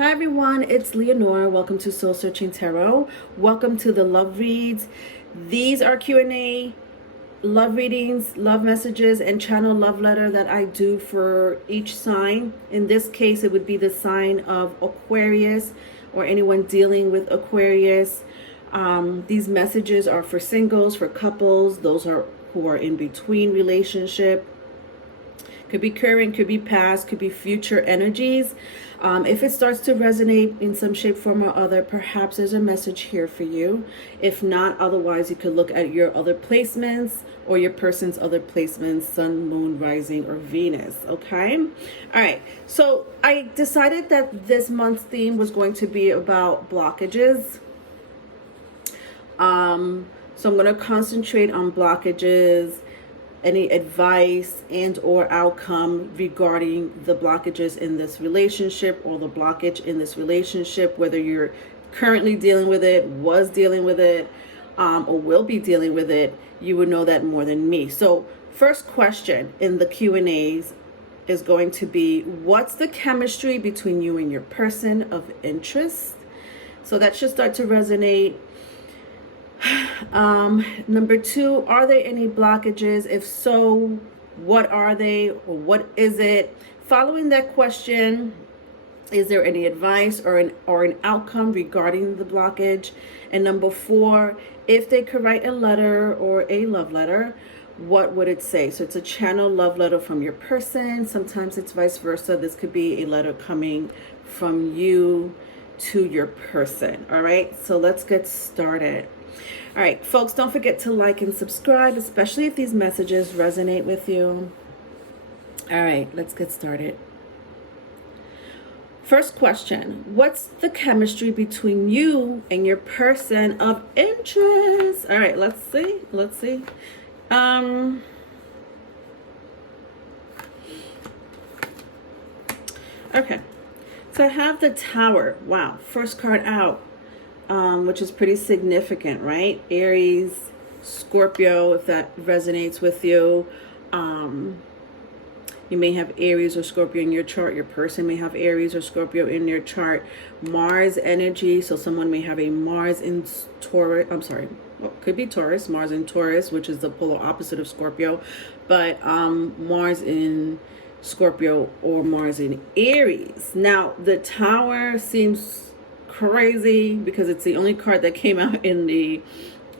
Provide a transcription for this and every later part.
Hi everyone, it's Leonora. Welcome to Soul Searching Tarot. Welcome to the love reads. These are Q&A love readings, love messages, and channel love letter that I do for each sign. In this case, it would be the sign of Aquarius or anyone dealing with Aquarius. These messages are for singles, for couples, those who are in between relationship. Could be current, could be past, could be future energies. If it starts to resonate in some shape, form, or other, perhaps there's a message here for you. If not, otherwise, you could look at your other placements or your person's other placements, sun, moon, rising, or Venus, okay? All right, so I decided that this month's theme was going to be about blockages. So I'm going to concentrate on blockages, any advice and or outcome regarding the blockages in this relationship or the blockage in this relationship, whether you're currently dealing with it, was dealing with it, or will be dealing with it. You would know that more than me. So first question in the Q&As is going to be, what's the chemistry between you and your person of interest? So that should start to resonate. Number two, are there any blockages? If so, what are they, or what is it? Following that question, is there any advice or an outcome regarding the blockage? And number four, if they could write a letter or a love letter, what would it say? So it's a channel love letter from your person. Sometimes it's vice versa. This could be a letter coming from you to your person. All right, so let's get started. All right, folks, don't forget to like and subscribe, especially if these messages resonate with you. All right, let's get started. First question, what's the chemistry between you and your person of interest? All right, let's see. Okay, so I have the Tower. Wow, first card out. Which is pretty significant, right? Aries, Scorpio, if that resonates with you. You may have Aries or Scorpio in your chart. Your person may have Aries or Scorpio in their chart. Mars energy, so someone may have a Mars in Taurus. I'm sorry, well, could be Taurus. Mars in Taurus, which is the polar opposite of Scorpio. But Mars in Scorpio or Mars in Aries. Now, the Tower seems crazy because it's the only card that came out in the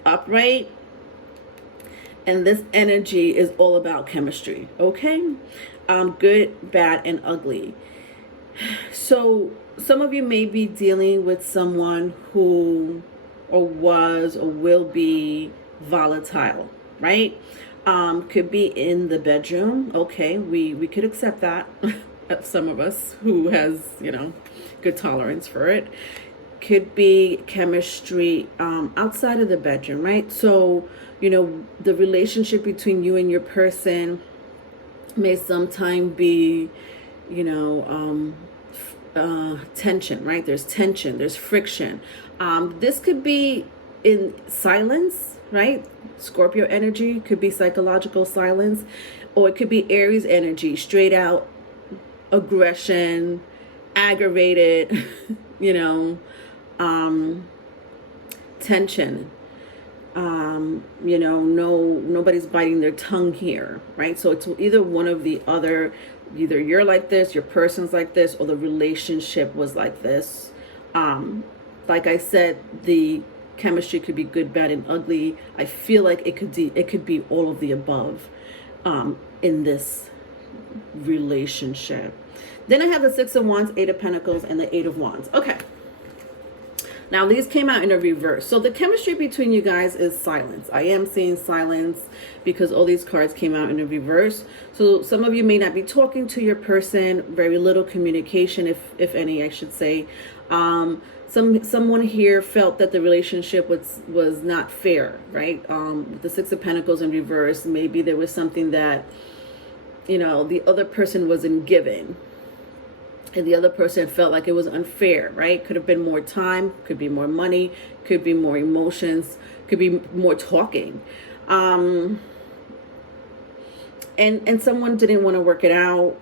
upright, and this energy is all about chemistry. Okay, good, bad, and ugly. So some of you may be dealing with someone who or was or will be volatile, right? Could be in the bedroom. Okay, we could accept that. Some of us who has, good tolerance for it. Could be chemistry outside of the bedroom, right? So, the relationship between you and your person may sometime be, tension, right? There's tension, there's friction. This could be in silence, right? Scorpio energy could be psychological silence, or it could be Aries energy, straight out aggression, aggravated, tension. Nobody's biting their tongue here, right? So it's either one of the other. Either you're like this, your person's like this, or the relationship was like this. Like I said, the chemistry could be good, bad, and ugly. I feel like it could be all of the above in this relationship. Then I have the Six of Wands, Eight of Pentacles, and the Eight of Wands. Okay. Now, these came out in a reverse. So the chemistry between you guys is silence. I am seeing silence because all these cards came out in a reverse. So some of you may not be talking to your person, very little communication, if any, I should say. Someone here felt that the relationship was not fair, right? With the Six of Pentacles in reverse, maybe there was something that, the other person wasn't giving. And the other person felt like it was unfair, right? Could have been more time, could be more money, could be more emotions, could be more talking. And someone didn't want to work it out.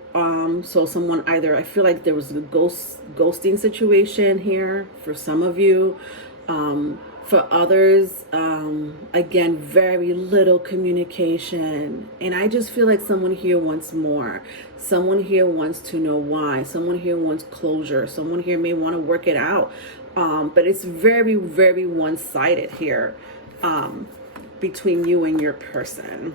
So someone either, I feel like there was a ghosting situation here for some of you. For others, again, very little communication. And I just feel like someone here wants more. Someone here wants to know why. Someone here wants closure. Someone here may want to work it out. But it's very, very one-sided here, between you and your person.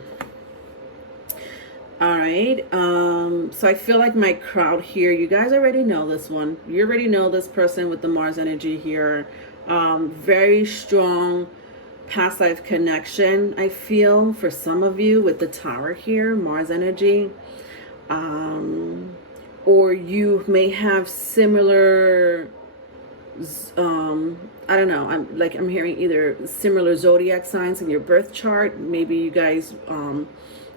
All right. So I feel like my crowd here, you guys already know this one. You already know this person with the Mars energy here. Very strong past life connection, I feel, for some of you with the Tower here, Mars energy. Or you may have similar, I don't know, I'm hearing either similar zodiac signs in your birth chart. Maybe you guys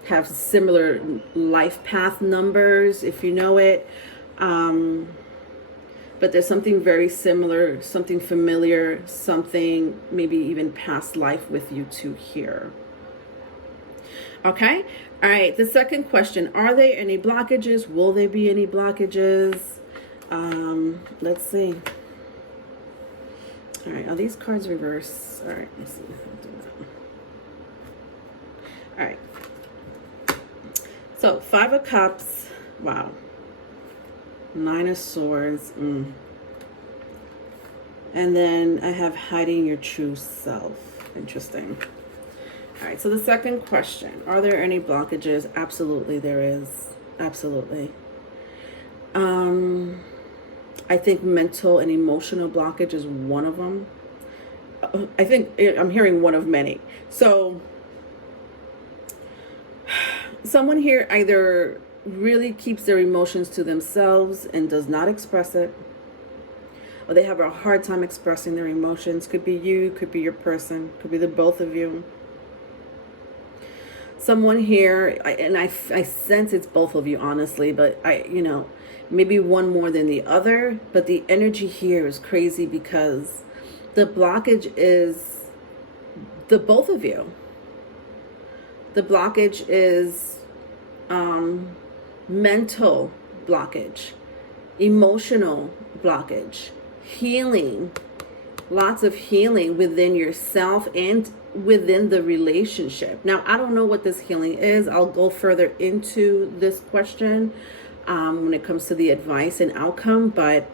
have similar life path numbers, if you know it. But there's something very similar, something familiar, something maybe even past life with you two here. Okay? All right, the second question. Are there any blockages? Will there be any blockages? Let's see. All right, are these cards reversed? All right, let's see. I'll do that. All right. So, 5 of Cups. Wow. 9 of Swords. And then I have hiding your true self. Interesting. All right, so the second question. Are there any blockages? Absolutely there is. Absolutely. I think mental and emotional blockage is one of them. I think I'm hearing one of many. So someone here either really keeps their emotions to themselves and does not express it, or they have a hard time expressing their emotions. Could be you, could be your person, could be the both of you. Someone here, I sense it's both of you, honestly, but maybe one more than the other, but the energy here is crazy because the blockage is the both of you. The blockage is mental blockage, emotional blockage, healing, lots of healing within yourself and within the relationship. Now, I don't know what this healing is. I'll go further into this question when it comes to the advice and outcome, but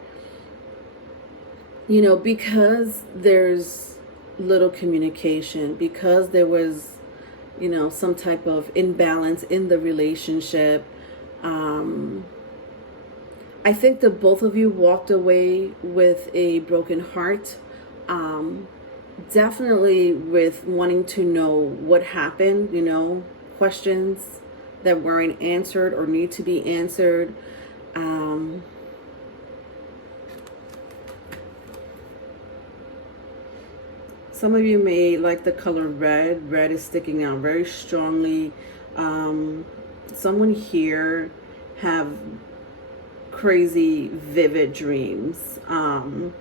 because there's little communication, because there was some type of imbalance in the relationship, I think that both of you walked away with a broken heart, definitely with wanting to know what happened, questions that weren't answered or need to be answered. Some of you may like the color red. Red is sticking out very strongly. Someone here have crazy vivid dreams. And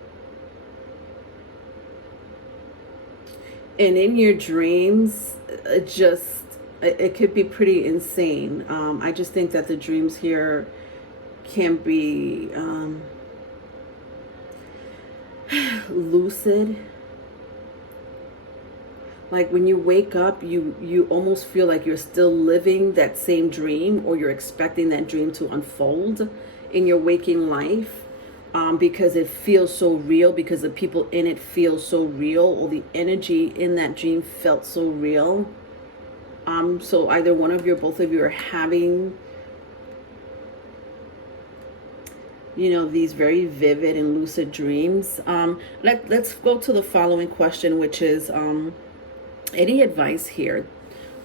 in your dreams, it could be pretty insane. I just think that the dreams here can be lucid. Like when you wake up, you almost feel like you're still living that same dream, or you're expecting that dream to unfold in your waking life, because it feels so real, because the people in it feel so real, or the energy in that dream felt so real. So either one of you or both of you are having these very vivid and lucid dreams. Let's go to the following question, which is any advice here?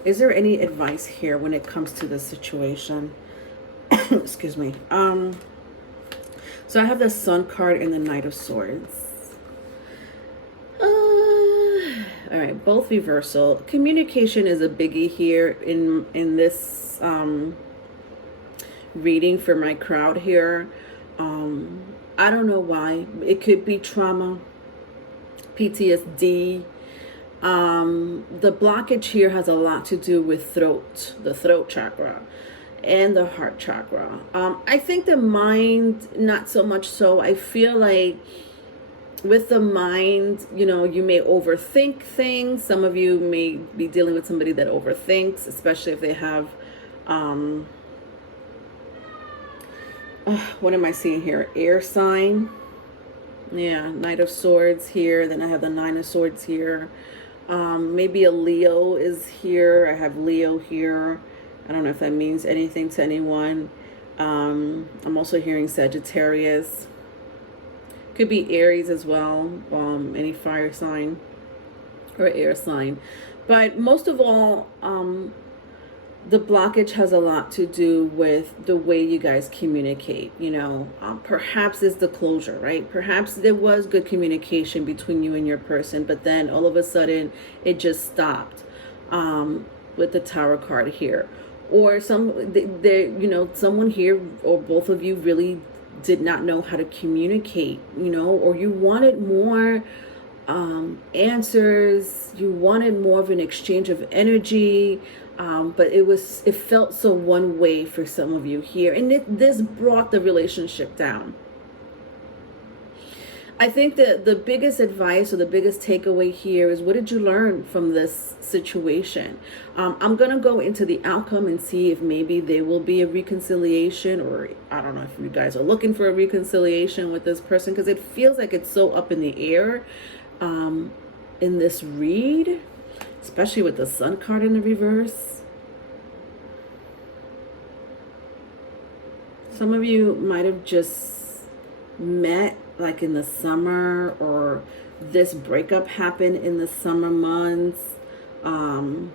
Is there any advice here when it comes to this situation? Excuse me. So I have the Sun card and the Knight of Swords. All right, both reversal. Communication is a biggie here in this reading for my crowd here. I don't know why. It could be trauma, PTSD, The blockage here has a lot to do with the throat chakra and the heart chakra. I think the mind, not so much so. I feel like with the mind, you know, you may overthink things. Some of you may be dealing with somebody that overthinks, especially if they have, what am I seeing here? Air sign. Yeah, Knight of Swords here. Then I have the Nine of Swords here. Maybe a Leo is here. I have Leo here. I don't know if that means anything to anyone. I'm also hearing Sagittarius. Could be Aries as well. Any fire sign or air sign. But most of all, the blockage has a lot to do with the way you guys communicate. You know, perhaps it's the closure, right? Perhaps there was good communication between you and your person, but then all of a sudden it just stopped, with the Tower card here. Or you know, someone here or both of you really did not know how to communicate, you know, or you wanted more answers, you wanted more of an exchange of energy, but it felt so one way for some of you here, and this brought the relationship down. I think that the biggest advice or the biggest takeaway here is, what did you learn from this situation? I'm going to go into the outcome and see if maybe there will be a reconciliation, or I don't know if you guys are looking for a reconciliation with this person, because it feels like it's so up in the air in this read, especially with the Sun card in the reverse. Some of you might have just met like in the summer, or this breakup happened in the summer months. Or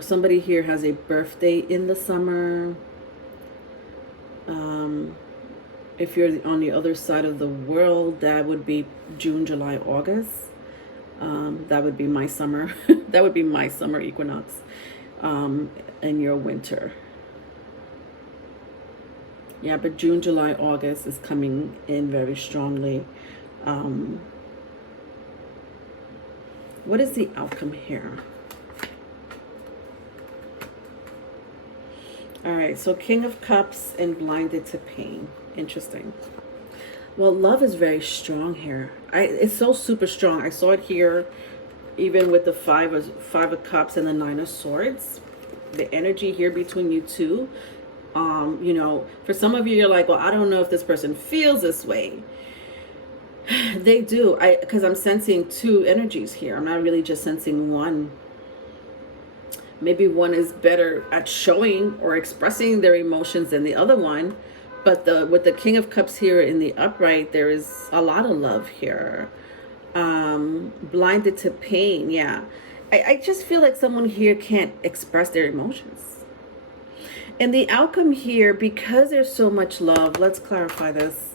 somebody here has a birthday in the summer. If you're on the other side of the world, that would be June, July, August. That would be my summer. That would be my summer equinox, and your winter. Yeah, but June, July, August is coming in very strongly. What is the outcome here? All right, so King of Cups and blinded to pain. Interesting. Well, love is very strong here. It's so super strong. I saw it here even with the five of Cups and the Nine of Swords. The energy here between you two. You know, for some of you, you're like, well, I don't know if this person feels this way. They do. Because I'm sensing two energies here. I'm not really just sensing one. Maybe one is better at showing or expressing their emotions than the other one. But with the King of Cups here in the upright, there is a lot of love here. Blinded to pain, yeah. I just feel like someone here can't express their emotions. And the outcome here, because there's so much love, let's clarify this.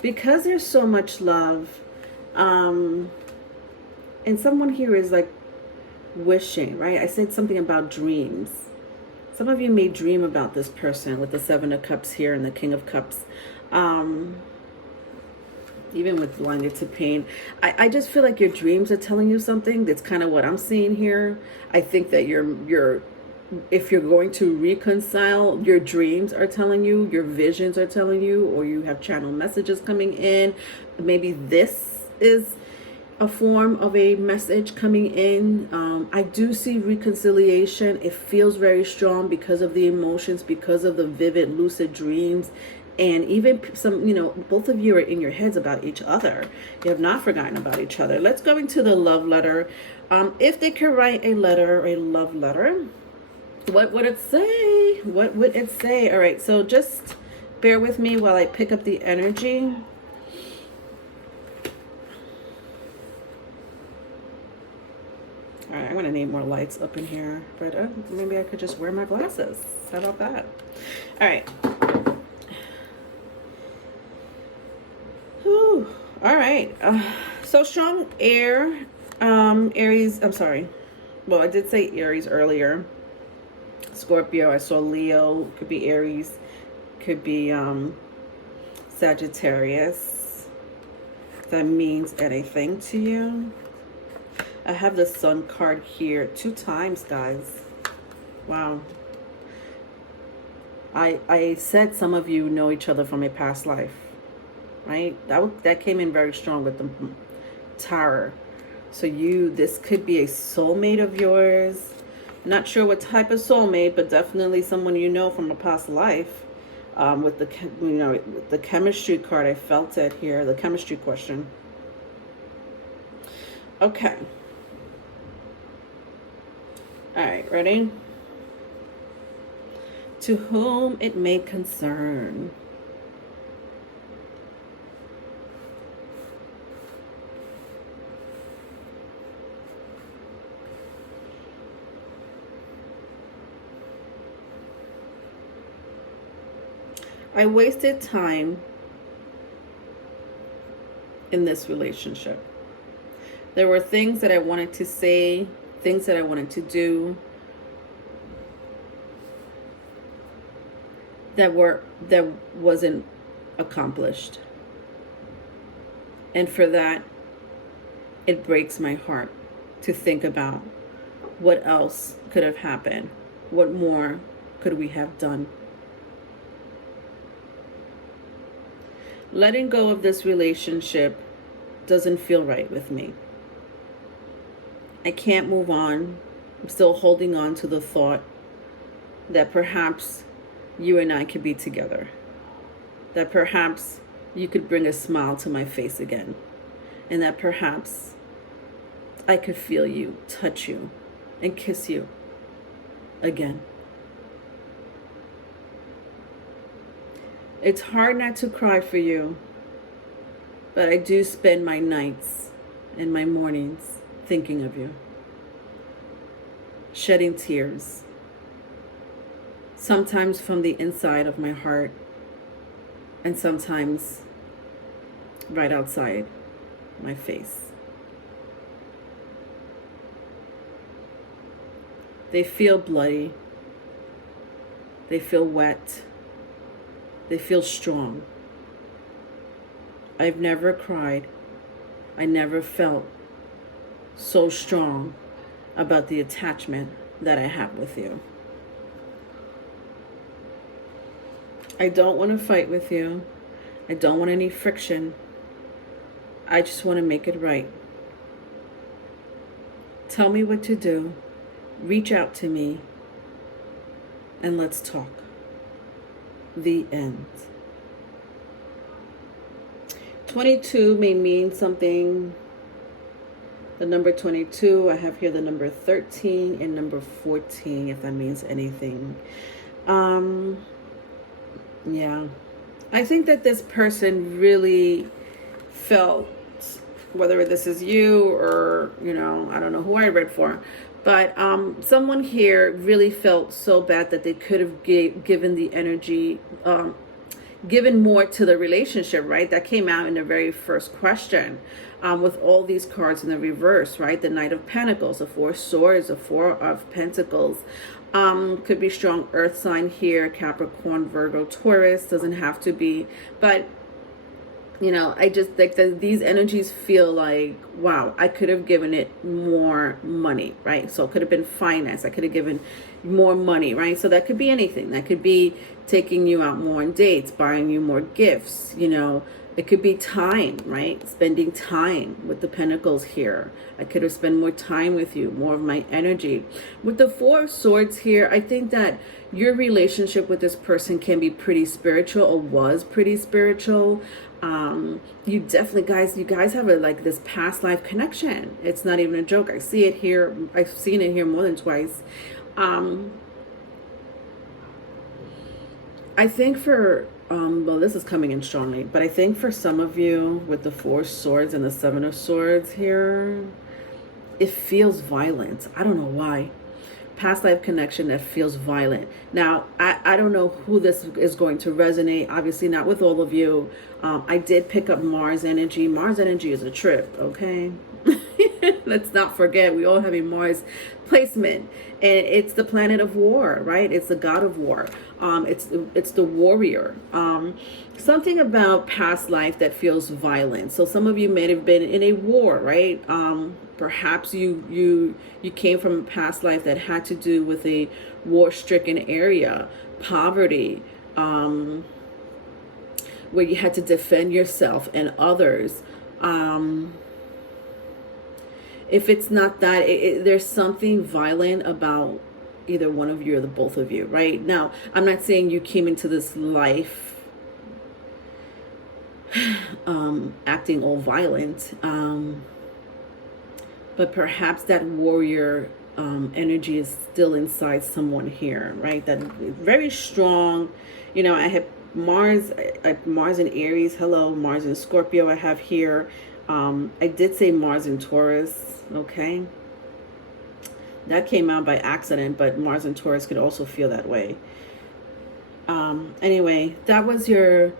Because there's so much love, and someone here is like wishing, right? I said something about dreams. Some of you may dream about this person with the Seven of Cups here and the King of Cups. Even with blinded to pain, I just feel like your dreams are telling you something. That's kind of what I'm seeing here. I think that if you're going to reconcile, your dreams are telling you, your visions are telling you, or you have channel messages coming in. Maybe this is a form of a message coming in. I do see reconciliation. It feels very strong because of the emotions, because of the vivid, lucid dreams. And even some, you know, both of you are in your heads about each other. You have not forgotten about each other. Let's go into the love letter. If they could write a letter, a love letter, what would it say? What would it say? All right, so just bear with me while I pick up the energy. All right, I'm going to need more lights up in here, but maybe I could just wear my glasses. How about that? All right. Whew. All right. So strong air, Aries. I'm sorry. Well, I did say Aries earlier. Scorpio. I saw Leo. Could be Aries. Could be Sagittarius. that means anything to you. I have the Sun card here 2 times, guys. Wow. I said some of you know each other from a past life, right? That came in very strong with the Tower. So this could be a soulmate of yours. Not sure what type of soulmate, but definitely someone you know from a past life. With the chemistry card, I felt it here. The chemistry question. Okay. All right, ready? To whom it may concern. I wasted time in this relationship. There were things that I wanted to say, things that I wanted to do that wasn't accomplished. And for that, it breaks my heart to think about what else could have happened. What more could we have done? Letting go of this relationship doesn't feel right with me. I can't move on. I'm still holding on to the thought that perhaps you and I could be together. That perhaps you could bring a smile to my face again. And that perhaps I could feel you, touch you, and kiss you again. It's hard not to cry for you, but I do spend my nights and my mornings thinking of you, shedding tears, sometimes from the inside of my heart, and sometimes right outside my face. They feel bloody, they feel wet, they feel strong. I've never cried. I never felt so strong about the attachment that I have with you. I don't want to fight with you. I don't want any friction. I just want to make it right. Tell me what to do. Reach out to me. And let's talk. The end. 22 may mean something. The number 22, I have here the number 13 and number 14, if that means anything. Yeah. I think that this person really felt, whether this is you or, I don't know who I read for, but someone here really felt so bad that they could have given the energy, given more to the relationship, right? That came out in the very first question, with all these cards in the reverse, right? The Knight of Pentacles, the Four Swords, the Four of Pentacles. Could be strong earth sign here, Capricorn, Virgo, Taurus, doesn't have to be, but I just think that these energies feel like, wow, I could have given it more money, right? So it could have been finance. I could have given more money, right? So that could be anything. That could be taking you out more on dates, buying you more gifts, It could be time, right? Spending time with the Pentacles here. I could have spent more time with you, more of my energy. With the Four of Swords here, I think that your relationship with this person can be pretty spiritual, or was pretty spiritual. You definitely, you guys have this past life connection. It's not even a joke. I see it here. I've seen it here more than twice. I think for, well, this is coming in strongly, but I think for some of you with the Four of Swords and the Seven of Swords here, it feels violent. I don't know why. Past life connection that feels violent. Now, I don't know who this is going to resonate. Obviously not with all of you. I did pick up Mars energy. Mars energy is a trip, okay? Let's not forget, we all have a Mars placement. And it's the planet of war, right? It's the god of war. It's the warrior. Something about past life that feels violent. So some of you may have been in a war, right? Perhaps you came from a past life that had to do with a war-stricken area, poverty, where you had to defend yourself and others. If it's not that, there's something violent about either one of you or the both of you, right? Now, I'm not saying you came into this life acting all violent, but perhaps that warrior energy is still inside someone here, right? That very strong. You know, I have Mars in Aries. Hello, Mars in Scorpio I have here. I did say Mars in Taurus, okay? That came out by accident, but Mars in Taurus could also feel that way. Anyway, that was your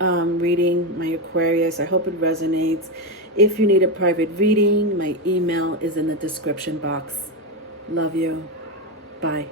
reading, my Aquarius. I hope it resonates. If you need a private reading, my email is in the description box. Love you. Bye.